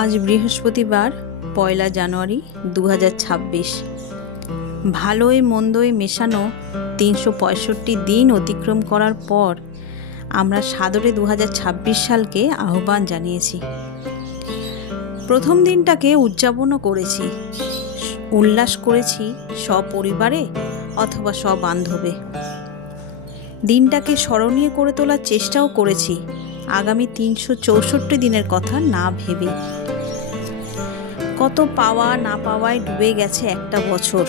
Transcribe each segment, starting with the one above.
আজ বৃহস্পতিবার ১লা জানুয়ারি ২০২৬। ভালোয় মন্দয় মেশানো ৩৬৫ দিন অতিক্রম করার পর আমরা সাদরে ২০২৬ সালকে আহ্বান জানিয়েছি। প্রথম দিনটাকে উদযাপনও করেছি, উল্লাস করেছি সপরিবারে অথবা সবান্ধবে। দিনটাকে স্মরণীয় করে তোলার চেষ্টাও করেছি আগামী ৩৬৪ দিনের কথা না ভেবে। কত পাওয়া না পাওয়ায় ডুবে গেছে একটা বছর।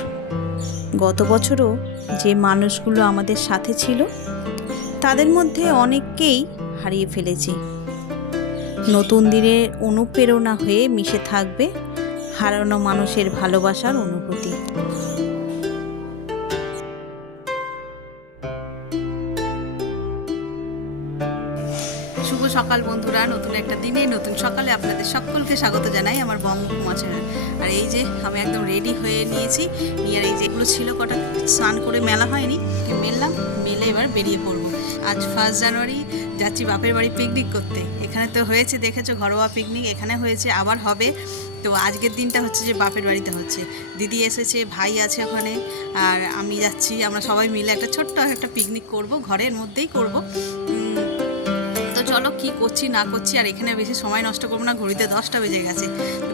গত বছরও যে মানুষগুলো আমাদের সাথে ছিল তাদের মধ্যে অনেককেই হারিয়ে ফেলেছি। নতুন দিনের অনুপ্রেরণা হয়ে মিশে থাকবে হারানো মানুষের ভালোবাসার অনুভূতি। শুভ সকাল বন্ধুরা, নতুন একটা দিনে নতুন সকালে আপনাদের সকলকে স্বাগত জানাই আমার বঙ্গকুমা চ্যানেল। আর এই যে আমি একদম রেডি হয়ে নিয়েছি, নিয়ে এই যেগুলো ছিল কটা স্নান করে মেলা হয়নি, মেললাম, মেলে এবার বেরিয়ে পড়বো। আজ 1 জানুয়ারি যাচ্ছি বাপের বাড়ি পিকনিক করতে। এখানে তো হয়েছে, দেখেছো, ঘরোয়া পিকনিক এখানে হয়েছে, আবার হবে। তো আজকের দিনটা হচ্ছে যে বাপের বাড়িতে হচ্ছে, দিদি এসেছে, ভাই আছে ওখানে, আর আমি যাচ্ছি। আমরা সবাই মিলে একটা ছোট্ট একটা পিকনিক করব, ঘরের মধ্যেই করব। চলো কি করছি না করছি, আর এখানে বেশি সময় নষ্ট করবো না, ঘড়িতে 10টা বেজে গেছে।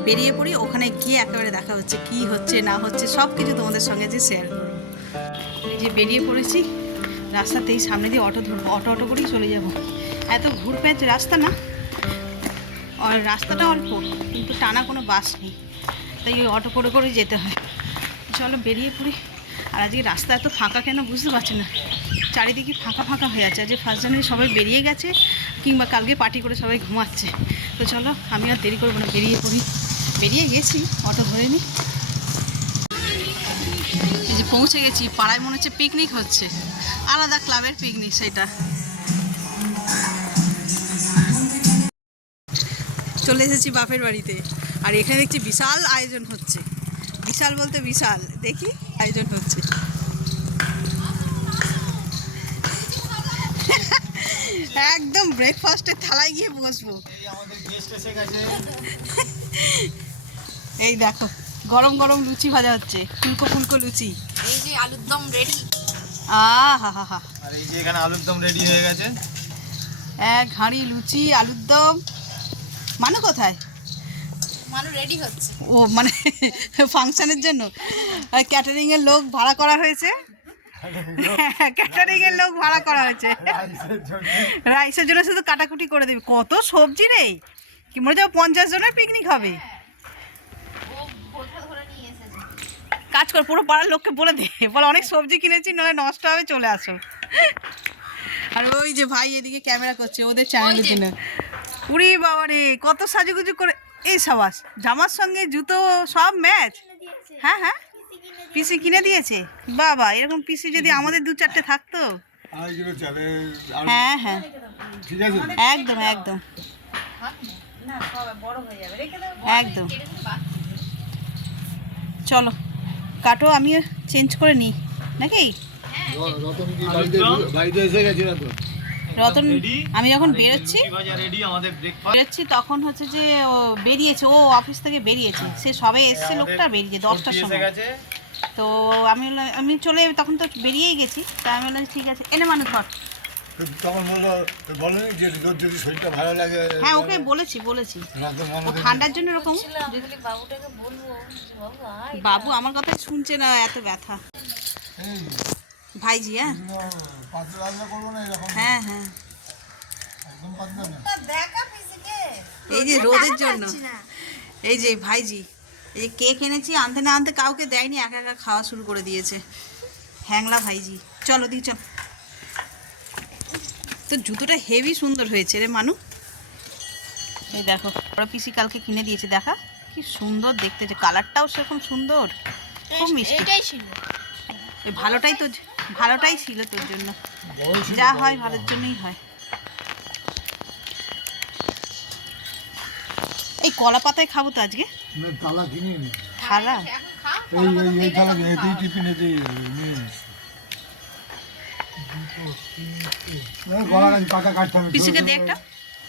বেরিয়ে পড়ি, ওখানে গিয়ে একেবারে দেখা হচ্ছে কি হচ্ছে না হচ্ছে সব কিছু তোমাদের সঙ্গে যে শেয়ার করবো। এই যে বেরিয়ে পড়েছি, রাস্তাতেই সামনে দিয়ে অটো ধরবো, অটো করেই চলে যাব। এত ঘুরপ্যাচ রাস্তা না, আর রাস্তাটা অল্প কিন্তু টানা কোনো বাস নেই, তাই ওই অটো করে করেই যেতে হয়। চলো বেরিয়ে পড়ি। আর আজকে রাস্তা এত ফাঁকা কেন বুঝতে পারছি না, চারিদিকে ফাঁকা ফাঁকা হয়ে আছে। আজকে 1 জানুয়ারি সবাই বেরিয়ে গেছে, কিংবা কালকে পার্টি করে সবাই ঘুমাচ্ছে। তো চলো আমি আর দেরি করবো না, বেরিয়ে পড়ি। বেরিয়ে গেছি, অটো ধরে নিই। এই যে পৌঁছে গেছি, পাড়ায় মনে হচ্ছে পিকনিক হচ্ছে, আলাদা ক্লাবের পিকনিক সেটা। চলে এসেছি বাপের বাড়িতে, আর এখানে দেখছি বিশাল আয়োজন হচ্ছে। বিশাল বলতে বিশাল, দেখি আয়োজন হচ্ছে। একদম ব্রেকফাস্টের থালায় গিয়ে বসবো। এই দেখো গরম গরম লুচি ভাজা হচ্ছে, ফুলকো ফুলকো লুচি। এই যে আলুর দম রেডি। আহা, আর এই যে এখানে আলুর দম রেডি হয়ে গেছে। এক হাঁড়ি লুচি, আলুর দম। মানু কোথায়? মানু রেডি হচ্ছে। ও মানে ফাংশনের জন্য ক্যাটারিং এর লোক ভাড়া করা হয়েছে। ক্যাটারিং এর লোক ভাড়া করা হয়েছে, রাইসের জন্য শুধু কাটাকুটি করে দেবে। কত সবজি রে, কি মনে যাবো 50 জনের পিকনিক হবে। কাজ কর, পুরো পাড়ার লোককে বলে দে, বলে অনেক সবজি কিনেছি, নয় নষ্ট হবে, চলে আসো। আর ওই যে ভাই এদিকে ক্যামেরা করছে ওদের চ্যানেলের জন্য। উড়ি বাবা রে, কত সাজুগুজু করে। এই সাবাস, জামার সঙ্গে জুতো সব ম্যাচ। হ্যাঁ হ্যাঁ, পিসি কিনে দিয়েছে। বাবা, এরকম পিসি যদি আমাদের 2-4টে থাকতো। হ্যাঁ হ্যাঁ, একদম একদম একদম। চলো কাটো, আমিও চেঞ্জ করে নিই নাকি। রতন, আমি যখন বেরোচ্ছি তখন হচ্ছে যে ও বেরিয়েছে, ও অফিস থেকে বেরিয়েছে, সে সবে এসছে, লোকটা বেরিয়েছে 10টার সময়। তো আমি চলে, তখন তো বেরিয়েই গেছি, তাই আমি বললাম ঠিক আছে, এনে মানুষ ধর। তখন বলেনি যে যদি শরীরটা ভালো লাগে। হ্যাঁ ওকে বলেছি, ও ঠান্ডার জন্য এরকম। বাবু আমার কথা শুনছে না, এত ব্যথা। ভাইজি, হ্যাঁ হ্যাঁ, এই যে রোদের জন্য, এই যে ভাইজি, এই যে কেক এনেছি, আনতে না আনতে কাউকে দেয়নি, একা একা খাওয়া শুরু করে দিয়েছে হ্যাংলা ভাইজি। চলো দি চল। তো জুতোটা হেভি সুন্দর হয়েছে রে মানু। এই দেখো, ওরা পিসি কালকে কিনে দিয়েছে, দেখা কি সুন্দর দেখতে, যে কালারটাও সেরকম সুন্দর, খুব মিষ্টি। ভালোটাই ছিল তোর জন্য, যা হয় ভালোর জন্যই হয়। এই কলা পাতায় খাবো তো আজকে। থালা পিসিকে দে একটা।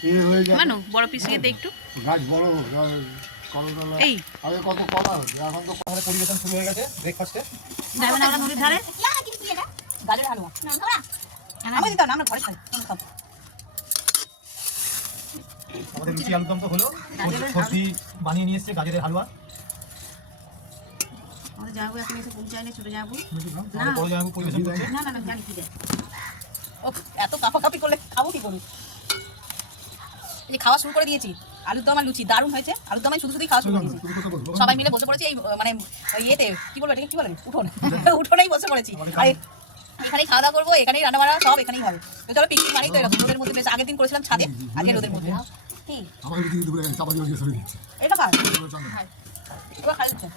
হয়ে যায় মানু বড় পিস দিয়ে দে একটু গাছ বড় করলা এই আগে কত কলা হচ্ছে এখন তো আমাদের পরিবেশন শুরু হয়ে গেছে ব্রেকফাস্টে যাবে না আমরা নদীর ধারে গাজরের হালুয়া আমি দিতাম না আমরা ঘরে খাই খাবো আমাদের লুচি আলুদম তো হলো সবজি বানিয়ে নিয়ে এসছে গাজরের হালুয়া আমাদের যাবো এখন এসে পৌঁছায় না ছোটো যাবো আমাদের বড় জামাইবাবু পরিবেশন করছে না না না জানি কি দেয় ও এত কাপাকাপি করলে খাবো কি করবো এই যে খাওয়া শুরু করে দিয়েছি আলুর দম আর লুচি দারুণ হয়েছে আলুর দম আমি শুধু শুধুই খাওয়া শুরু করে দিয়েছি সবাই মিলে বসে পড়েছি এই মানে ওই ইয়েতে কি বলবো এটাকে কি বলেন উঠোন উঠোনেই বসে পড়েছি আর এখানেই খাওয়া দাওয়া করবো এখানেই রান্না বান্না সব এখানেই হবে তো চলো পিকনিক মানেই তো এরকম রোদের মধ্যে বেশ আগের দিন করেছিলাম ছাদে আজকে রোদের মধ্যে কি আমার দিকে দুপুরে চাপা দিয়ে সরে দিচ্ছে এটা খা এবার খাই দিচ্ছে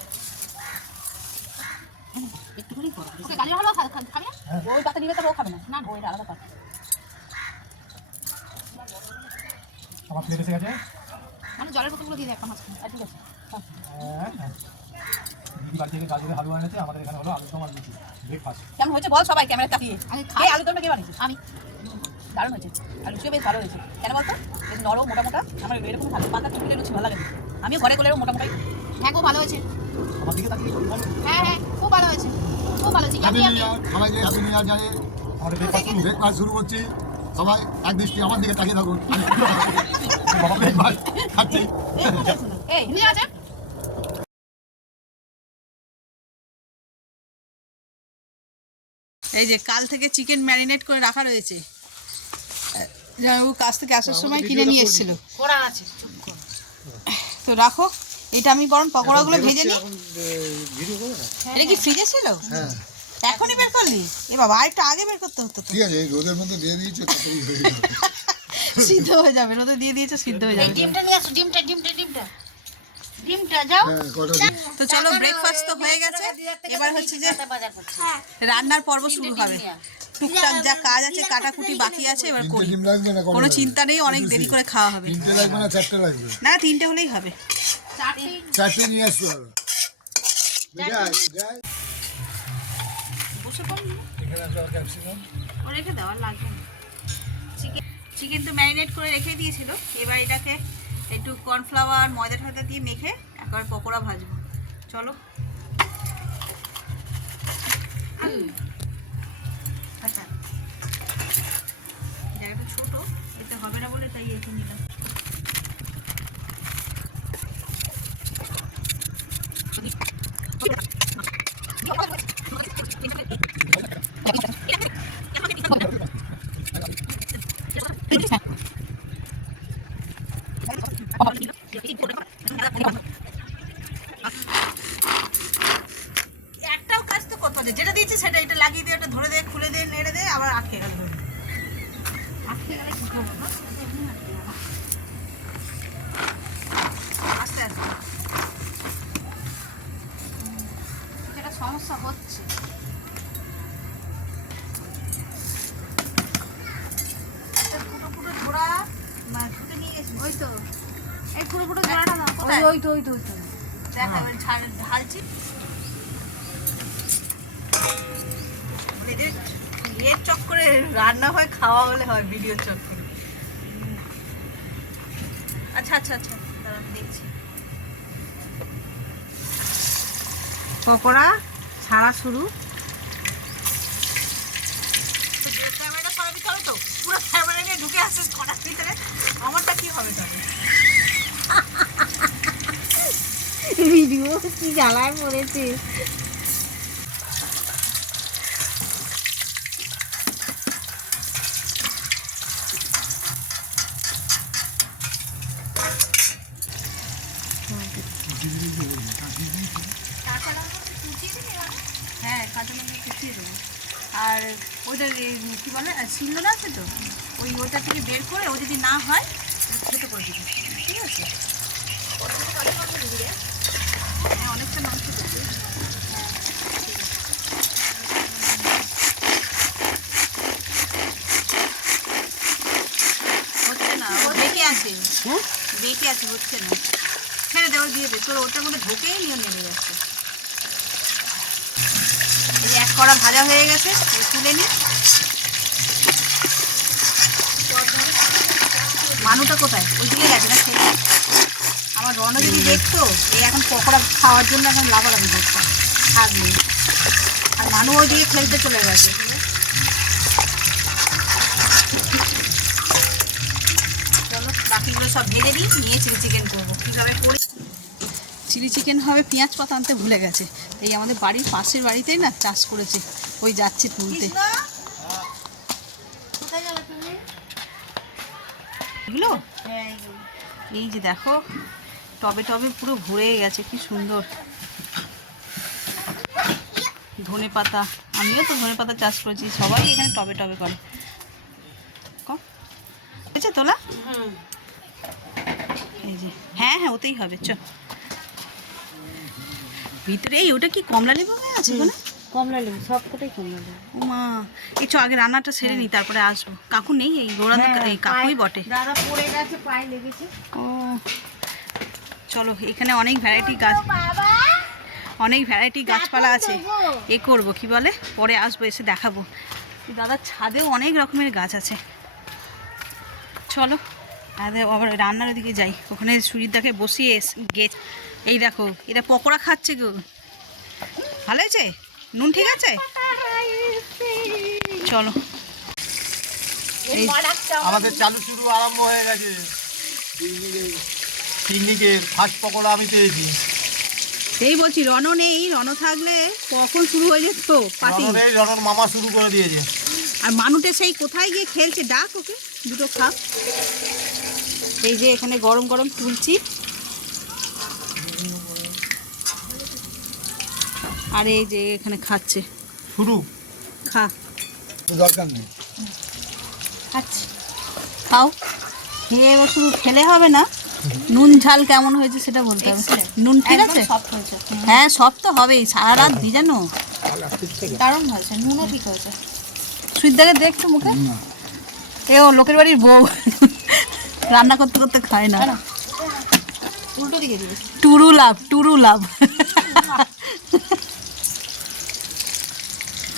একটুখানি করো ওকে গাজর হালুয়া খাবি না? ওই পাতা নিলে তো ও খাবে না না ওইটা আলাদা পাতা আমার প্লেট এসে গেছে মানে জলের বোতলগুলো দিয়ে দে একটা মাঝখানে। ঠিক আছে দিদি বাড়ি থেকে গাজরের হালুয়া এনেছে আমাদের এখানে হলো আলুদম আর লুচি ব্রেকফাস্ট কেমন হয়েছে বল সবাই ক্যামেরা তাকিয়ে আগে কে খাই আলু দমটা কে বানিয়েছে আমি দারুণ হয়েছে আর লুচিও বেশ ভালো হয়েছে কেন বলতো বেশ নরম মোটা মোটা আমার এরকম ভালো পাতা চুপড়ে লুচি ভালো লাগে আমিও ঘরে করলে মোটামুটি হ্যাঁ খুব ভালো হয়েছে আমার দিকে তাকিয়ে একটু বলো হ্যাঁ হ্যাঁ খুব ভালো হয়েছে খুব ভালো হয়েছে হ্যাপি ইয়ামি নিউ ইয়ার সবাইকে হ্যাপি নিউ ইয়ার জানিয়ে আমাদের ব্রেকফাস্ট শুরু ব্রেকফাস্ট শুরু করছি সবাই এক দৃষ্টি আমার দিকে তাকিয়ে থাকুন ব্রেকফাস্ট খাচ্ছি এই ঠিক আছে এই যে কাল থেকে চিকেন ম্যারিনেট করে রাখা রয়েছে জামাইবাবু কাছ থেকে আসার সময় কিনে নিয়ে এসেছিল করা আছে তো রাখো এটা আমি বরং পকোড়াগুলো ভেজে নিই এটা কি ফ্রিজে ছিল হ্যাঁ এখনই বের করলি এ বাবা আরেকটা আগে বের করতে হতো তো ঠিক আছে এই রোদের মধ্যে দিয়ে দিয়েছে তাড়াতাড়ি হয়ে যাবে। সিদ্ধ হয়ে যাবে রোদে দিয়ে দিয়েছে সিদ্ধ হয়ে যাবে ডিমটা নিয়ে আসো ডিমটা যাও হ্যাঁ কটা দিন তো চলো ব্রেকফাস্ট তো হয়ে গেছে এবার হচ্ছে যে বাজার করছি রান্নার পর্ব শুরু হবে টুকটাক যা কাজ আছে কাটাকুটি বাকি আছে এবার তিনটে করি ডিম লাগবে না কোনো চিন্তা নেই অনেক দেরি করে খাওয়া হবে তিনটে লাগবে না চারটে লাগবে না তিনটে হলেই হবে চারটে নিয়ে আসতে হবে যাই যাই বসে পড়ুন এখানে আসবে ক্যাপসিকাম ও রেখে দেওয়া লাগবে না চিকেন তো ম্যারিনেট করে রেখে দিয়েছিল এবার এটাকে একটু কর্নফ্লাওয়ার ময়দা টয়দা দিয়ে মেখে একবার পকোড়া ভাজবো চলো আচ্ছা জায়গাটা ছোটো এতে হবে না বলে তাই এসে নিলাম একটাও কাজ তো করতে হবে যেটা দিয়েছি সেটা এটা লাগিয়ে দিয়ে ওটা ধরে দিয়ে খুলে দিয়ে নেড়ে দিয়ে আবার আটকে গেল আটকে গেলে কি করবো না আস্তে আস্তে যেটা সমস্যা হচ্ছে একটা ফুটো ফুটো ঝোড়া ফুটে নিয়ে গেছি ওই তো এই পুরো পুরো জোড়াটা দাও কোথায়? ওই তো দেখা এবার ঢালছি মানে এদের এর চক্করে রান্না হয় খাওয়া হলে হয় ভিডিও চক্করে আচ্ছা আচ্ছা আচ্ছা দাঁড়ান দেখছি পকোড়া ছাড়া শুরু ক্যামেরাটা সরাবি চলো তো পুরো ক্যামেরা নিয়ে ঢুকে আসছিস কটার ভিতরে আমারটা কি হবে তাহলে ভিডিও কি জ্বালায় পড়েছে হ্যাঁ কাঁচা লঙ্কা কুচিয়ে দেবো আর ওইটা কী বলে শিলনোড়া আছে তো ওইটা থেকে বের করে ও যদি না হয় খেতে করে দিবি ঠিক আছে হ্যাঁ অনেকটা মাংস দেবে হচ্ছে না ও বেঁকে আছে বেঁকে আছে হচ্ছে না ছেড়ে দেওয়া দিয়ে দে তোর ওটার মধ্যে ঢোকেই নিয়ে নেমে যাচ্ছে এই যে এক কড়া ভাজা হয়ে গেছে তুলে নি মানুটা কোথায়? ওই দিকে গেছে না খেয়ে? আমার রণ যদি দেখতো, এই এখন পকোড়া খাওয়ার জন্য এখন লাফালাফি করতো, থাকবে। আর মানু ওই দিকে খেলতে চলে গেছে। চলো বাকিগুলো সব ভেজে দিই, নিয়ে চিলি চিকেন করবো। কীভাবে করি? চিলি চিকেন হবে, পেঁয়াজ পাতা আনতে ভুলে গেছে। এই আমাদের বাড়ির পাশের বাড়িতেই না চাষ করেছে, ওই যাচ্ছে তুলতে। এগুলো এই যে দেখো টবে টবে পুরো ভরে গেছে, কি সুন্দর। ধনে পাতা, আমিও তো ধনে পাতা চাষ করেছি, সবাই এখানে টবে টবে করে। হয়েছে তোলা? এই যে হ্যাঁ হ্যাঁ ওতেই হবে। চ ভিতরে এই ওটা কি কমলা লেবু আছে ওখানে? কমলা লেবু, সব কটাই কমলা লেবু। ও মা, এই চ আগে রান্নাটা সেরে নিই, তারপরে আসবো। কাকু নেই, এই গোড়া এই কাকুই বটে। দাদা পড়ে গেছে, পায়ে লেগেছে। ও চলো, এখানে অনেক ভ্যারাইটি গাছ, অনেক ভ্যারাইটি গাছপালা আছে। এ করবো কি বলে, পরে আসবো, এসে দেখাবো। দাদার ছাদেও অনেক রকমের গাছ আছে। চলো আবার রান্নার ওদিকে যাই, ওখানে সুজিতদাকে বসিয়ে গেছ। এই দেখো এটা পকোড়া খাচ্ছে গো, ভালো হয়েছে? নুন ঠিক আছে? চলো এই আমাদের চালু শুরু আরম্ভ হয়ে গেছে। পিকনিকের ফার্স্ট পকোড়া আমি পেয়েছি। সেই বলছি, রণ নেই, রণ থাকলে কখন শুরু হয়ে যেত পার্টি। রনর মামা শুরু করে দিয়েছে। আর মানুষটা সেই কোথায় গিয়ে খেলছে, ডাক ওকে দুটো খাক। এই যে এখানে গরম গরম তুলছি, আর এই যে এখানে খাচ্ছে। শুরু খা, দরকার নেই। খাচ্ছি, খাও। খেয়ে এবার শুধু খেলে হবে না, নুন ঝাল কেমন হয়েছে সেটা বলতে হবে। নুন ঠিক আছে? হ্যাঁ সব তো হবেই, সারা রাত ভিজানো। দারুণ হয়েছে, নুনও ঠিক হয়েছে। সুইদাকে দেখছো মুখে? এ ও লোকের বাড়ির বউ, রান্না করতে করতে খায় না। উল্টো দিকে দিবি। টুরু লাভ, টুরু লাভ।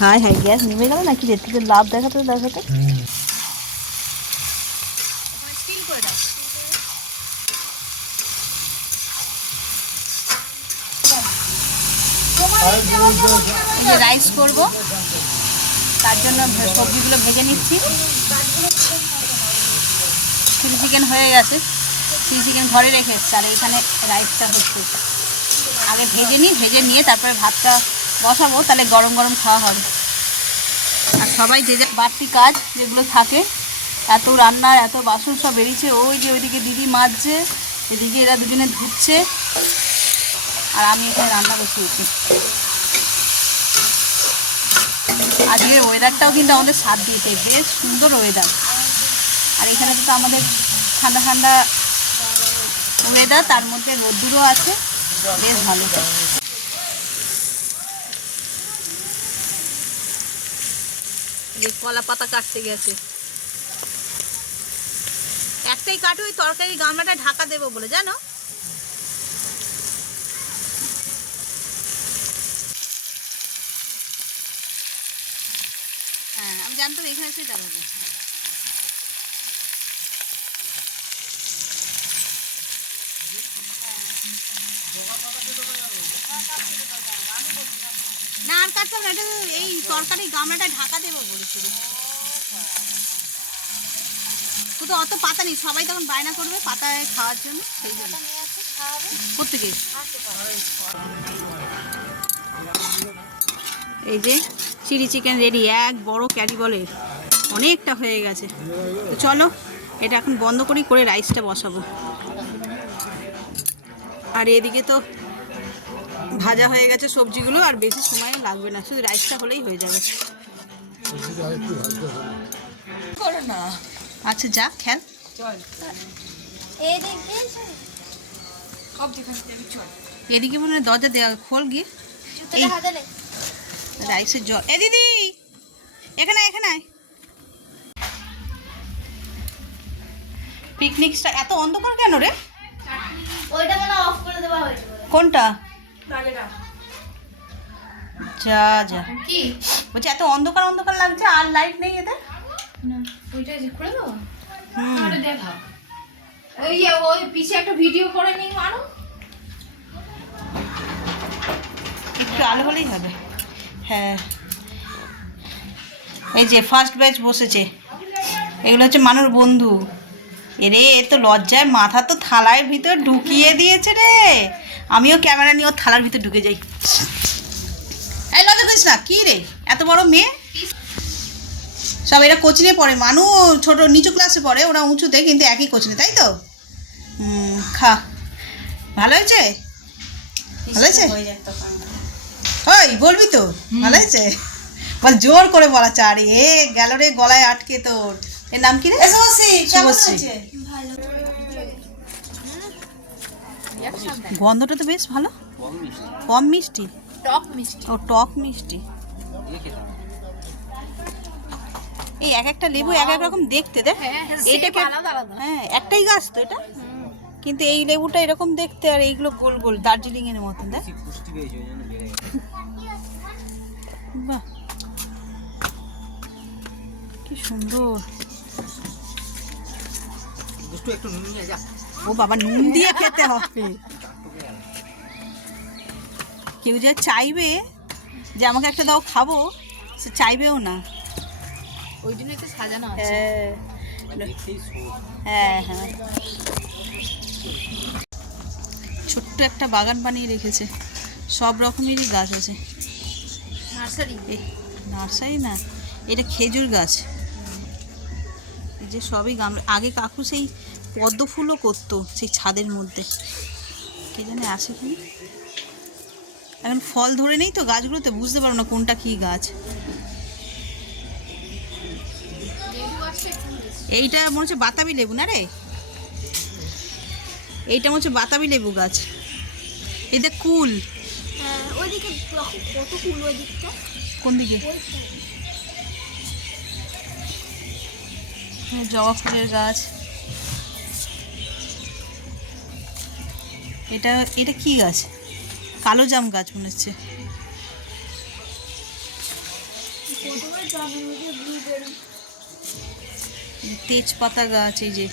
হাই হাই, গ্যাস নেমে গেল নাকি রে? থেকে লাভ দেখাতে দেখাতে। এই যে রাইস করবো, তার জন্য সবজিগুলো ভেজে নিচ্ছি। চিলি চিকেন হয়ে গেছে, চিলি চিকেন ঘরে রেখে এসছি, আর এইখানে রাইসটা হচ্ছে। আগে ভেজে নিই, ভেজে নিয়ে তারপরে ভাতটা বসাবো, তাহলে গরম গরম খাওয়া হবে। আর সবাই যে যা বাড়তি কাজ যেগুলো থাকে, এত রান্নার এত বাসন সব বেরিয়েছে। ওই যে ওইদিকে দিদি মাজছে, এদিকে এরা দুজনে ধুচ্ছে, আর আমি এখানে রান্না বসিয়েছি। আজকের ওয়েদারটাও কিন্তু আমাদের সাথ দিয়েছে, বেশ সুন্দর ওয়েদার। আর এখানে তো আমাদের ঠান্ডা ঠান্ডা ওয়েদার, তার মধ্যে রোদ্দুরও আছে, বেশ ভালো। যে কলা পাতা কাটতে গেছে, একটাই কাটো, ওই তরকারি গামলাটা ঢাকা দেবো বলে, জানো? হ্যাঁ আমি জানতাম এখানে এসে দেখাবো। না আর কাটতাম না, এটা এই তরকারি গামলাটা ঢাকা দেবো বলেছিল। তো অত পাতা নেই, সবাই তখন বায়না করবে পাতায় খাওয়ার জন্য, সেই জন্য প্রত্যেকে। এই যে চিলি চিকেন রেডি, এক বড় ক্যারি বলের, অনেকটা হয়ে গেছে। তো চলো এটা এখন বন্ধ করি, করে রাইসটা বসাবো। আর এদিকে তো ভাজা হয়ে গেছে সবজিগুলো, আর বেশি সময় লাগবে না, শুধু রাইসটা হলেই হয়ে যাবে। আচ্ছা যা খেল, এদিকে মনে হয় দরজা দেওয়া, খোল গিয়ে। রাইসের জল, এ দিদি এখানে এখানে। পিকনিকটা এত অন্ধকার কেন রে? ওইটা মানে অফ করে দেওয়া হয়েছে। কোনটা? যা যা, কি বলছি এত অন্ধকার অন্ধকার লাগছে, আর লাইট নেই এদের? না, ওইটা যে করে দাও। হুম দেখা ওই পিছে একটা ভিডিও করে নিই মারো। একটু আলো হলেই হবে। হ্যাঁ, এই যে ফার্স্ট ব্যাচ বসেছে, এগুলো হচ্ছে মানুষ বন্ধু। এরে এ তো লজ্জায় মাথা তো থালার ভিতর ঢুকিয়ে দিয়েছে রে। আমিও ক্যামেরা নিয়ে ওর থালার ভিতর ঢুকে যাই। এই লজ্জা করিস না, কী রে এত বড় মেয়ে? সব এরা কোচিনে পড়ে, মানু ছোট নিচু ক্লাসে পড়ে, ওরা উঁচুতে, কিন্তু একই কোচিনে, তাই তো? খা, ভালো হয়েছে? ভালো হয়েছে? ওই বলবি তো ভালো হয়েছে? বল, জোর করে বলা চা রে। এ গেল রে গলায় আটকে তোর। এর নাম কি রে? শুভশ্রী। গন্ধটা তো বেশ ভালো, কম মিষ্টি। টক মিষ্টি। ও টক মিষ্টি। এই এক একটা লেবু এক এক রকম দেখতে, দেখ এইটাকে। হ্যাঁ, একটাই গাছ তো এটা, কিন্তু এই লেবুটা এরকম দেখতে, আর এইগুলো গোল গোল দার্জিলিং এর মতন। দেখ, বাহ কি সুন্দর। ও বাবা, নুন দিয়ে খেতে হবে। কেউ যে চাইবে যে আমাকে একটা দাও খাবো, সে চাইবেও না। ওই জন্যই তো সাজানো আছে। হ্যাঁ হ্যাঁ, ছোট্ট একটা বাগান বানিয়ে রেখেছে, সব রকমেরই গাছ আছে। নার্সারি। নার্সারি না, এটা খেজুর গাছ। এই যে সবই গামলা। আগে কাকু সেই পদ্ম ফুলও করতো সেই ছাদের মধ্যে, কে জানে আসে কি। এখন ফল ধরে নেই তো গাছগুলোতে, বুঝতে পারো না কোনটা কি গাছ। এইটা মনে হচ্ছে বাতাবি লেবু না রে? এইটা মনে হচ্ছে বাতাবি লেবু গাছ। এই দেখ কুল। ওইদিকে কত ফুল, ওই দিকটা। কোন দিকে? জবা ফুলের গাছ। এটা এটা কি গাছ? কালো জাম গাছ মনে হচ্ছে। তেজপাতা গাছ। এই যে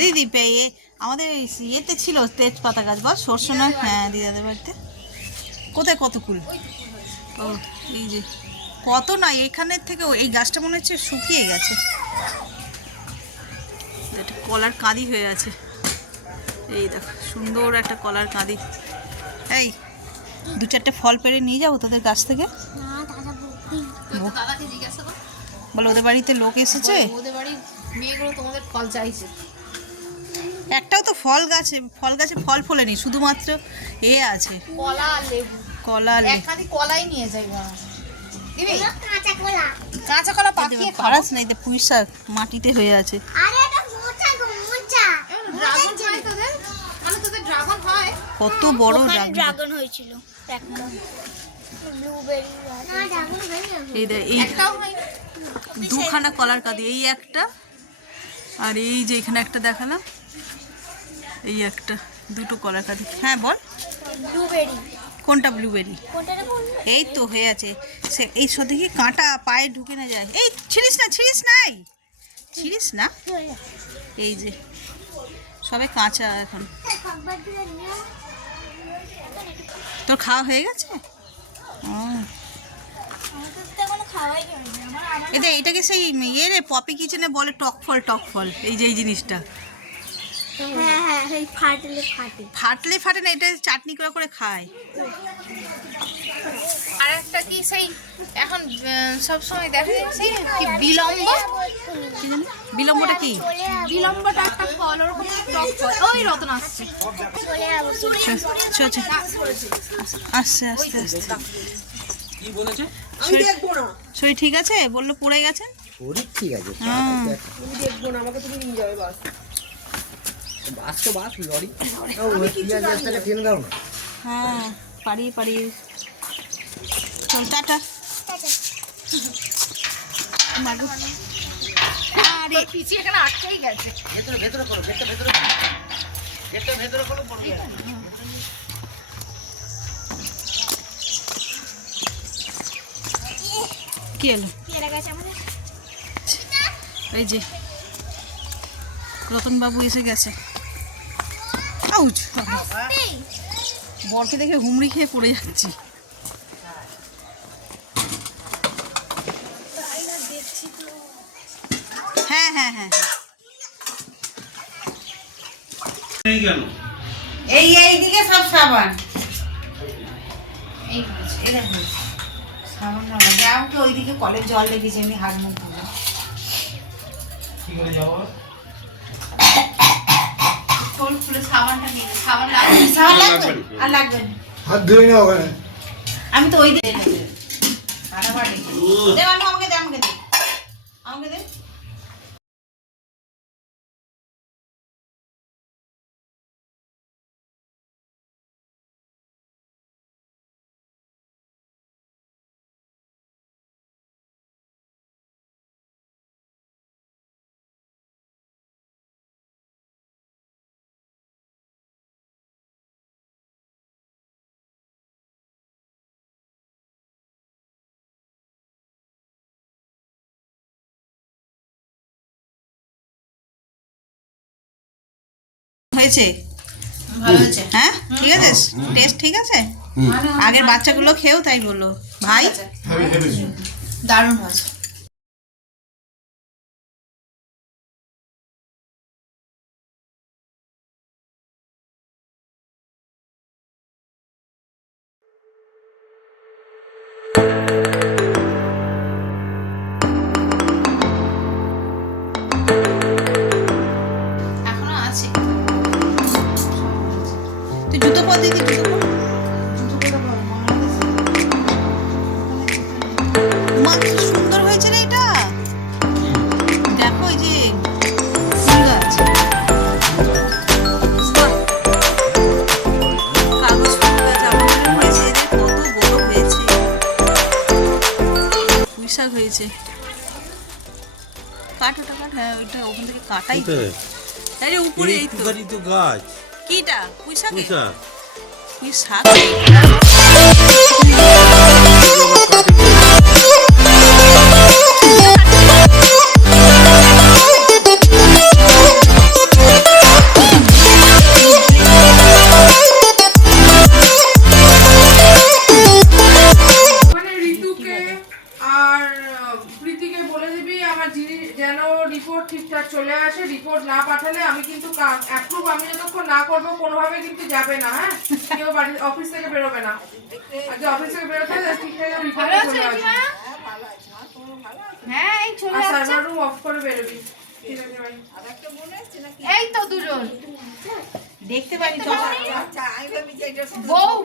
দিদি পেয়ে আমাদের ইয়েতে ছিল তেজপাতা গাছ, বল সরষে না? হ্যাঁ, দিদাদের বাড়িতে। কোথায় কত ফুল? ও এই যে কত না, এখানের থেকে এই গাছটা মনে হচ্ছে শুকিয়ে গেছে। এটা কলার কাঁদি হয়ে আছে। এই দেখো সুন্দর একটা কলার কাঁদি। এই দু চারটে ফল পেড়ে নিয়ে যাবো তোদের গাছ থেকে। দাদাকে জিজ্ঞাসা করো, বলো ওদের বাড়িতে লোক এসেছে, ওদের বাড়ির মেয়েগুলো তোমাদের ফল চাইছে। একটাও তো ফল গাছে ফল ফলেনি, শুধুমাত্র এ আছে কলা আর লেবু। কলা আর লেবু। একখানি কলাই নিয়ে যাই বাবা। দিবি? কাঁচা কলা পাকিয়ে খাও। পারাস না, এতে পুঁই শাক মাটিতে হয়ে আছে। ড্রাগন হয় তোদের? মানে তোদের ড্রাগন হয়? কত বড় ড্রাগন হয়েছিল একটা, ব্লুবেরি না ড্রাগন হয়নি। এই দেখ, এই একটাও হয়। দুখানা কলার কাঁদি, এই একটা আর এই যে এখানে একটা দেখালাম, এই একটা, দুটো কলার কাঁদি। হ্যাঁ বল, ব্লুবেরি কোনটা ব্লুবেরি? কোনটা রে বল? এই তো হয়ে আছে। সে এই সদিকে কাঁটা পায়ে ঢুকে না যায়। এই ছিড়িস নাই, ছিড়িস না। এই যে সবে কাঁচা এখন। তোর খাওয়া হয়ে গেছে? আমাদের তো এখনো খাওয়াই হয়নি। আমার এটা এটাকে সেই ইয়ে রে, পপি কিচেনে বলে টক ফল। এই যে এই জিনিসটা হ্যাঁ হ্যাঁ, এই ফাটলে ফাটে না, এটা চাটনি করে খায়। আর একটা কি সেই এখন সব সময় দেখা যায় সেই কি বিলম্ব। কি জানি বিলম্বটা কি? বিলম্বটা একটা ফল, ওরকম টক ফল। ওই রতন আসছে। আস্তে শরীর ঠিক আছে? বললো পড়ে গেছেন। শরীর ঠিক আছে, হ্যাঁ। দেখবো না, আমাকে তুমি নিয়ে যাবে বাস। বাস লরি পেঁয়াজটাকে টেনে দাও না। হ্যাঁ, পারিয়ে চল টাটা। আরে পিছি এখানে আটকেই গেছে। ভেতরে করো, ভেতরে করো, পড়বে। কি এলো? পেয়ারা গাছ আমাদের। এই যে রতনবাবু এসে গেছে। আউচ! বরকে দেখে হুমড়ি খেয়ে পড়ে যাচ্ছি। হ্যাঁ হ্যাঁ হ্যাঁ এইদিকে সব সাবান, এই দেখো সাবান না যাও তো ওইদিকে কলের জল লেগেছে, এমনি হাত মুখ ধুলো। কি করে যাবো? টোল খুলে সাবানটা নিয়ে সাবান লাগবে সাবান লাগবে আর লাগবে না। হাত ধুয়ে নাও ওখানে। আমি তো ওই দিকে দে মানু, আমাকে দে, আমাকে দে, আমাকে দে। হয়েছে? ভালো হয়েছে। হ্যাঁ ঠিক আছে, টেস্ট ঠিক আছে। আগের বাচ্চাগুলো খেয়েও তাই বললো ভাই। দারুণ হয়েছে। এখনো আছে। তুই জুতো পর দিদি, জুতো পর। মা কি সুন্দর হয়েছে রে এটা। দেখো এই যে ফুল গাছ, কাগজ ফুল গাছ আমাদের হয়েছে। এদের কত বড় হয়েছে। পুঁই শাক হয়েছে। কাট ওটা কাট। হ্যাঁ ওইটা ওখান থেকে কাটাই তো। এই যে উপরে এই তো গাছ কিটা পুঁই শাক। পুঁইশাক। পুঁই শাক মানে ঋতুকে আর প্রীতিকে বলে দিবি আমার যেন রিপোর্ট ঠিকঠাক চলে আসে। রিপোর্ট না পাঠালে আমি কিন্তু অ্যাপ্রুভ আমি যতক্ষণ না করবো কোনোভাবে কিন্তু যাবে না। হ্যাঁ, কেউ বাড়ি অফিস থেকে বেরোবে না। আজকে অফিস থেকে বেরোতে হবে ঠিকঠাক রিপোর্ট চলে আসে। হ্যাঁ এই চলে আর সার্ভার রুম অফ করে বেরোবি। ঠিক আছে ভাই। এই তো দুজন দেখতে পারি।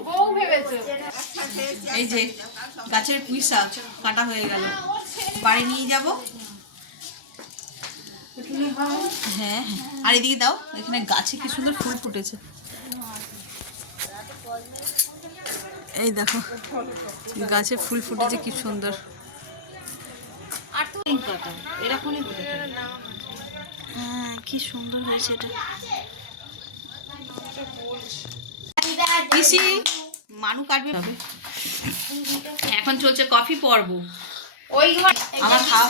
বউ ভেবেছো। এই যে গাছের পুঁই শাক কাটা হয়ে গেল, বাড়ি নিয়ে যাব। হ্যাঁ হ্যাঁ, আর এদিকে দাও, এখানে গাছে কি সুন্দর ফুল ফুটেছে। এই দেখো গাছে ফুল ফুটেছে কি সুন্দর। এরকমই হতে পারে। হ্যাঁ কি সুন্দর হয়েছে এটা। পিসি মানু কাটবে হবে। এখন চলছে কফি পর্ব। ওই ঘর আমার খাওয়া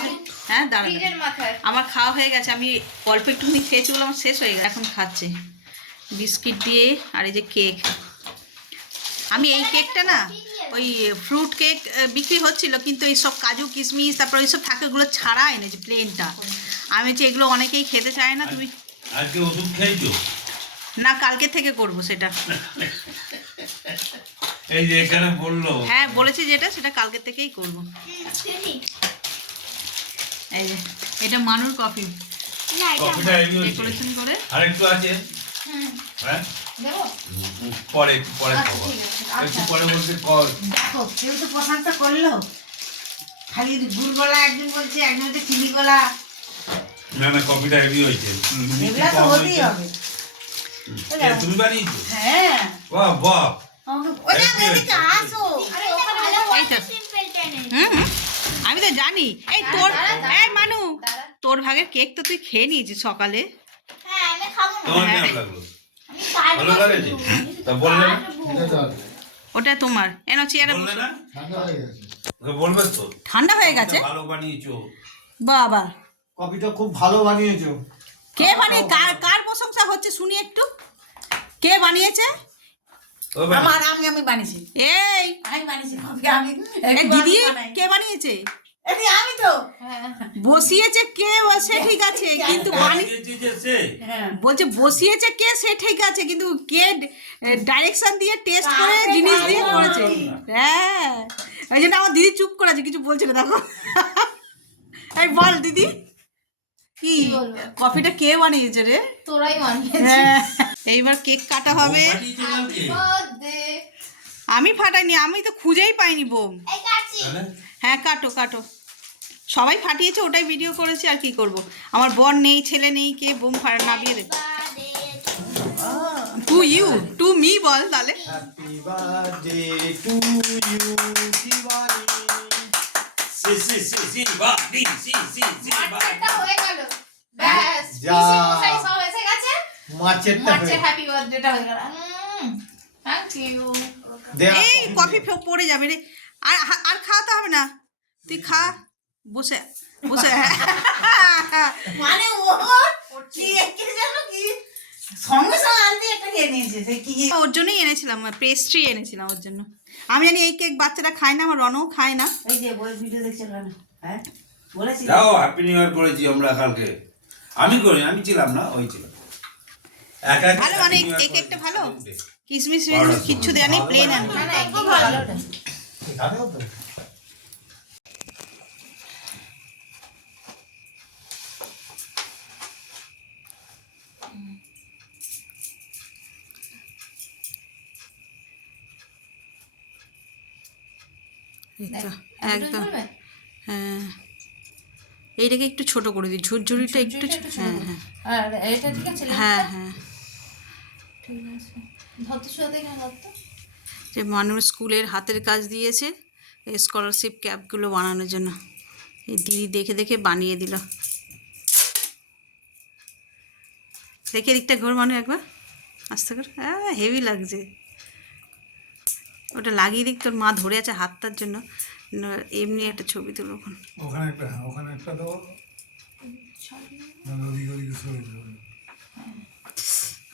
হ্যাঁ দাঁড়া ফ্রিজের মাথায়। আমার খাওয়া হয়ে গেছে। আমি অল্প একটুখানি খেয়েছি বলে আমার শেষ হয়ে গেছে। এখন খাচ্ছে বিস্কিট দিয়ে। আর এই যে কেক, আমি এই কেকটা না ওই ফ্রুট কেক বিক্রি হচ্ছিল, কিন্তু এই সব কাজু কিশমিশ তারপর ওইসব থাকে ওগুলো ছাড়া এনেছি প্লেনটা। আমি যে এগুলো অনেকেই খেতে চায় না। তুমি আজকে ওষুধ খাইছো? না কালকে থেকে করব সেটা। এই যে এখানে বললো। হ্যাঁ বলেছি যেটা সেটা কালকে থেকেই করব। এই যে এটা মানুর কফি কফিটা হেভি হয়েছে। ডেকোরেশন করে। আরেকটু আছে? হ্যাঁ পরে খাবো। একটু পরে বলতে কর। দেখো কেউ তো প্রশংসা করলো, খালি গুড় গলা একজন বলছে, একজন হচ্ছে চিনি গলা। না না কফিটা হেভি হয়েছে। এগুলা তো হতেই হবে। তুমি বানিয়েছো? হ্যাঁ বাহ বাহ। ওটা এদিকে আসো। আরে ওখানে এইটা হুম হুম, আমি তো জানি। এই তোর এই মানু তোর ভাগের কেক তো তুই খেয়ে নিয়েছিস সকালে। হ্যাঁ আমি খাবো না। তোমার কেমন লাগলো? ভালো লাগেছে? তা বললে না? ওটা তোমার এনো চেয়ারে বললে না? ঠান্ডা হয়ে গেছে। ওকে বলবে তো? ঠান্ডা হয়ে গেছে ভালো বানিয়েছো। বাবা। কফিটা খুব ভালো বানিয়েছো। কে বানিয়ে কার কার প্রশংসা হচ্ছে শুনি একটু, কে বানিয়েছে? ও বাবা, আমি বানিয়েছি, এই আমি বানিয়েছি কফি, আমি এই দিদি কে বানিয়েছে? এটি আমি তো বসিয়েছে কে সে ঠিক আছে, কিন্তু বলছে বসিয়েছে কে সে ঠিক আছে, কিন্তু কে ডাইরেকশন দিয়ে টেস্ট করে জিনিস দিয়ে করেছে। হ্যাঁ, ওই জন্য আমার দিদি চুপ করে আছে, কিছু বলছে না। দেখো, এই বল দিদি, কি কফিটা কে বানিয়েছে রে? তোরাই বানিয়েছিস। হ্যাঁ, এইবার কেক কাটা হবে। পাঠিয়েছে কালকে। Birthday. আমি ফাটাইনি, আমি তো খুঁজেই পাইনি বোম। এই কাচ্চি। তাহলে? হ্যাঁ, কাটো কাটো, সবাই ফাটিয়েছে, ওটাই ভিডিও করেছে, আর কি করব। আমার বর নেই, ছেলে নেই, কে বোম নামিয়ে দেবে? টু ইউ, টু মি বল তাহলে। Happy birthday to you Shivani. মার্চেরটা হয়ে গেল। ব্যাস, যা। পিসি মশাই সব এসে গেছে। মার্চেরটা মার্চের হ্যাপি বার্থডেটা হয়ে গেল। Thank you. এই কফি পড়ে যাবে রে, আর আর খাওয়াতে হবে না, তুই খা বসে বসে। মানে ও কি একে জানো কি সঙ্গে সঙ্গে আনতে একটা খেয়ে নিয়েছে, সে কি ওর জন্যই এনেছিলাম, পেস্ট্রি এনেছিলাম ওর জন্য। আমি জানি এই কেক বাচ্চারা খায় না, আমার রনও খায় না। ওই যে বই ভিডিও দেখছিল না, হ্যাঁ বলেছি যাও, হ্যাপি নিউ ইয়ার করেছি আমরা কালকে। আমি করি, আমি ছিলাম না, ওই ছিল। একা একা ভালো, মানে Happy New Year এই কেকটা করেছি। ভালো, কিশমিশ কিচ্ছু দেওয়া নেই, প্লেন আর না না, একদম ভালো। এখানেও তো একদম। হ্যাঁ, এইটাকে একটু ছোট করে দিই, ঝুরঝুরিটা একটু হ্যাঁ হ্যাঁ আর এটা ঠিক আছে? হ্যাঁ হ্যাঁ। ঠিক আছে। ধরতে শুয়ে দেখে ধরতে। যে মানুষ স্কুলের হাতের কাজ দিয়েছে এই স্কলারশিপ ক্যাপগুলো বানানোর জন্য, এই দিদি দেখে দেখে বানিয়ে দিল। দেখে দিকটা ঘর মানুষ একবার আস্তে করে, হ্যাঁ হেভি লাগছে। ওটা লাগিয়ে দিক, তোর মা ধরে আছে হাতটার জন্য, এমনি একটা ছবি তুলো ওখানে। ওখানে একটা দাও, ওদিকে ওদিকে সরে যাবে।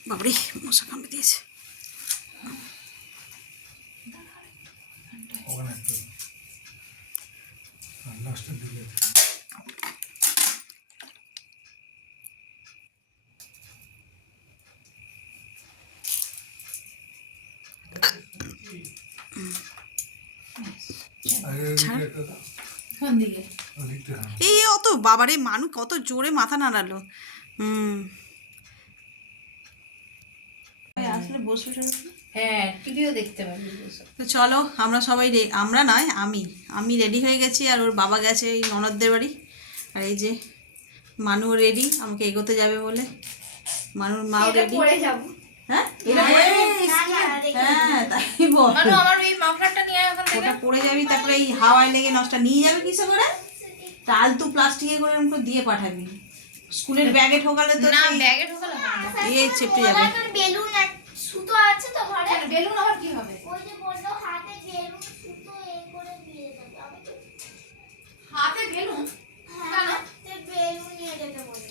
বাবরে, মশা কামড়ে দিয়েছে। ওখানে একটা লাস্টের দিকে কোন দিকে? এই অত বাবারে, মানুষ কত জোরে মাথা নাড়ালো। আসলে বসে হ্যাঁ, টিভিও দেখতে পাবি। তো চলো, আমরা সবাই আমরা নয়, আমি রেডি হয়ে গেছি, আর ওর বাবা গেছে এই ননদদের বাড়ি। আর এই যে মানু রেডি, আমাকে এগোতে যাবে বলে, মানুর মাও রেডি। পড়ে যাব। হ্যাঁ, এটা পরে হ্যাঁ তাই বল, মানু আমার এই মাফলারটা নিয়ে আয় ওখান থেকে। ওটা পরে যাবি, তারপরে এই হাওয়ায় লেগে নষ্ট নিয়ে যাবে কিসে করে, আলতু প্লাস্টিকে করে এরকম করে দিয়ে পাঠাবি। স্কুলের ব্যাগে ঠোকালে তো না, সেই ব্যাগে ঢোকালে হবে না। এই চেপে যাবে। বেলুন আর সুতো আছে তো ঘরে? বেলুন আবার কি হবে? ওই যে বললো হাতে বেলুন সুতো এই করে দিয়ে যাবে, আমি তো হাতে বেলুন? হাতে বেলুন নিয়ে যেতে বলি।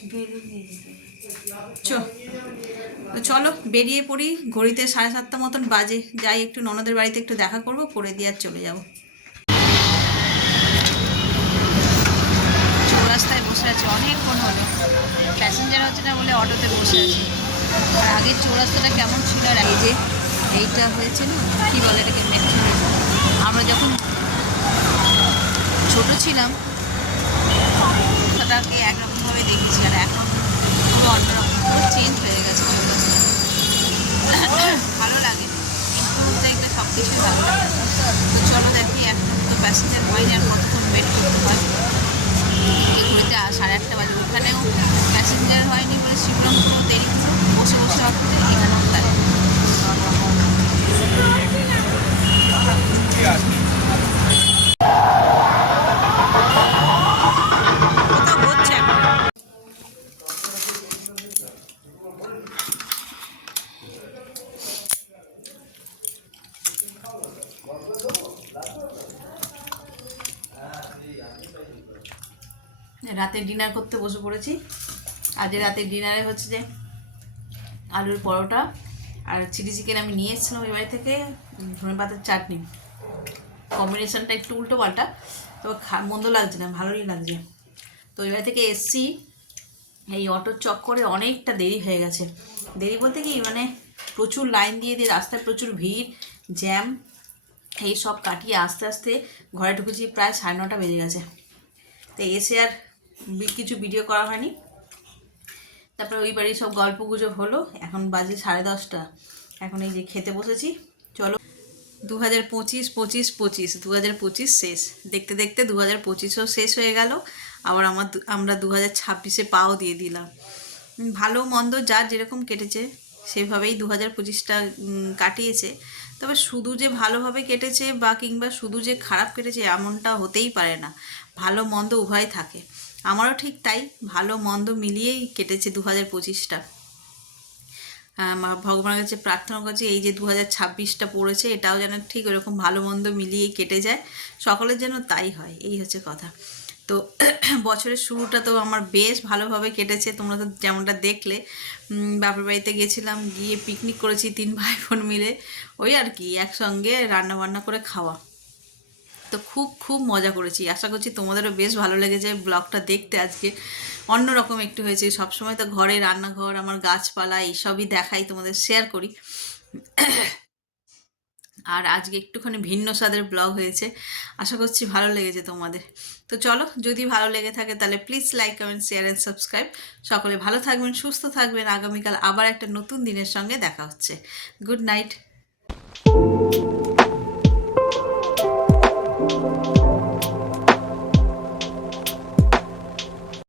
তো চলো বেরিয়ে পড়ি, ঘড়িতে 7:30 মতন বাজে, যাই একটু ননদের বাড়িতে একটু দেখা করব, করে দিয়ে আর চলে যাব। চৌরাস্তায় বসে আছে, অনেকক্ষণ হলো, প্যাসেঞ্জার হচ্ছে না বলে অটোতে বসে আছি। আর আগের চৌরাস্তাটা কেমন ছিল, আর এই যে এইটা হয়েছে না, কী বলে এটাকে, মেট্রো। আমরা যখন ছোটো ছিলাম রাস্তাটাকে একরকমভাবে দেখেছি, আর এখন পুরো অন্যরকম, পুরো চেঞ্জ হয়ে গেছে চৌরাস্তা। ভালো লাগে, কিন্তু দেখলে সব কিছুই ভালো লাগে। তো চলো দেখি, এখন তো প্যাসেঞ্জার হয়নি, আর কতক্ষণ ওয়েট করতে হয়। এই ঘুরতে 8:30 বাজে, ওখানেও প্যাসেঞ্জার হয়নি বলে শিবরমপুরও দেরি হলো, বসে বসে অটোতে, এখানেও তাই। কোথাও হচ্ছে এখন। রাতে ডিনার করতে বসে পড়েছি, আজ রাতে ডিনারে হচ্ছে যে আলুর পরোটা আর চিলি চিকেন আমি নিয়ে এসেছিলাম ওই বাড়ি থেকে, ধনেপাতার চাটনি। কম্বিনেশনটা একটু উল্টো পাল্টা, তবে মন্দ লাগছে না, ভালোই লাগছে। তো ওই বাড়ি থেকে এসছি, এই অটোর চক্করে অনেকটা দেরি হয়ে গেছে। দেরি বলতে কি মানে প্রচুর লাইন দিয়ে রাস্তায় প্রচুর ভিড়, জ্যাম, এই সব কাটিয়ে আস্তে আস্তে ঘরে ঢুকেছি, প্রায় 9:30 বেজে গেছে। তো এসে আর কিছু ভিডিও করা হয়নি। তারপরে ওই বাড়ির সব গল্প গুজব হলো, এখন বাজে 10:30। এখন এই যে খেতে বসেছি। চলো 2025 শেষ, দেখতে দেখতে 2025ও শেষ হয়ে গেল। আবার আমরা 2026-এ পাও দিয়ে দিলাম। ভালো মন্দ যার যেরকম কেটেছে সেভাবেই 2025টা কাটিয়েছে। তবে শুধু যে ভালোভাবে কেটেছে বা কিংবা শুধু যে খারাপ কেটেছে এমনটা হতেই পারে না, ভালো মন্দ উভয় থাকে। আমারও ঠিক তাই, ভালো মন্দ মিলিয়েই কেটেছে 2025টা। ভগবানের কাছে প্রার্থনা করছি এই যে 2026টা পড়েছে এটাও যেন ঠিক ওরকম ভালো মন্দ মিলিয়েই কেটে যায়, সকলের যেন তাই হয়, এই হচ্ছে কথা। তো বছরের শুরুটা তো আমার বেশ ভালোভাবে কেটেছে, তোমরা তো যেমনটা দেখলে। বাপের বাড়িতে গিয়েছিলাম, গিয়ে পিকনিক করেছি 3 ভাই বোন মিলে, ওই আর কি একসঙ্গে রান্নাবান্না করে খাওয়া। তো খুব মজা করেছি। আশা করছি তোমাদেরও বেশ ভালো লেগেছে ব্লগটা দেখতে। আজকে অন্যরকম একটু হয়েছে, সবসময় তো ঘরে রান্নাঘর, আমার গাছপালা এইসবই দেখাই, তোমাদের শেয়ার করি। আর আজকে একটুখানি ভিন্ন স্বাদের ব্লগ হয়েছে, আশা করছি ভালো লেগেছে তোমাদের। তো চলো, যদি ভালো লেগে থাকে তাহলে please like, comment, share and subscribe. সকলে ভালো থাকবেন, সুস্থ থাকবেন। আগামীকাল আবার একটা নতুন দিনের সঙ্গে দেখা হচ্ছে। Good night.